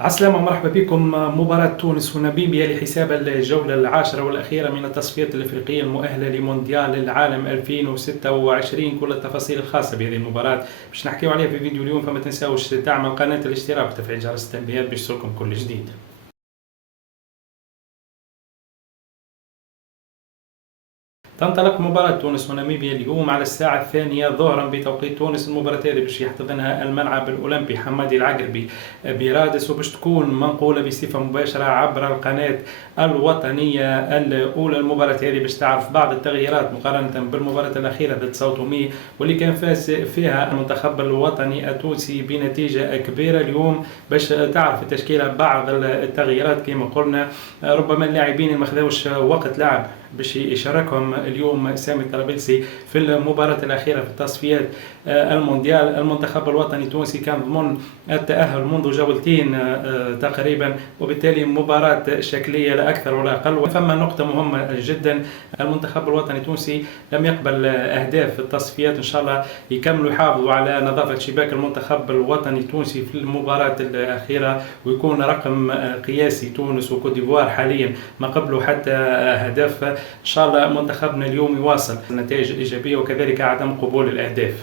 عسلامة ومرحبا بكم. مباراة تونس وناميبيا لحساب الجولة العاشرة والأخيرة من التصفيات الأفريقية المؤهلة لمونديال العالم 2026. كل التفاصيل الخاصة بهذه المباراة باش نحكيو عليها في فيديو اليوم، فما تنساوش دعم القناة، الاشتراك وتفعيل جرس التنبيهات باش يوصلكم كل جديد. تنطلق مباراة تونس وناميبيا اليوم على الساعة 2 ظهرا بتوقيت تونس. المباراة هذه باش يحتضنها الملعب الأولمبي حمادي العقربي برادس، وباش تكون منقولة بصفة مباشرة عبر القناة الوطنية الأولى. المباراة هذه باش تعرف بعض التغييرات مقارنة بالمباراة الأخيرة ضد ساو تومي واللي كان فاز فيها المنتخب الوطني التونسي بنتيجة كبيرة. اليوم باش تعرف التشكيلة بعض التغييرات كما قلنا. ربما اللاعبين ما خذوش وقت لعب باش يشاركهم اليوم سامي الطرابلسي في المباراة الأخيرة في التصفيات المونديال. المنتخب الوطني التونسي كان ضمن التأهل منذ جولتين تقريبا، وبالتالي مباراة شكلية لا أكثر ولا أقل. فما نقطة مهمة جدا، المنتخب الوطني التونسي لم يقبل أهداف في التصفيات. إن شاء الله يكملوا يحافظوا على نظافة شباك المنتخب الوطني التونسي في المباراة الأخيرة، ويكون رقم قياسي. تونس وكوت ديفوار حاليا ما قبلوا حتى هدف. إن شاء الله منتخبنا اليوم يواصل النتائج الإيجابية وكذلك عدم قبول الأهداف.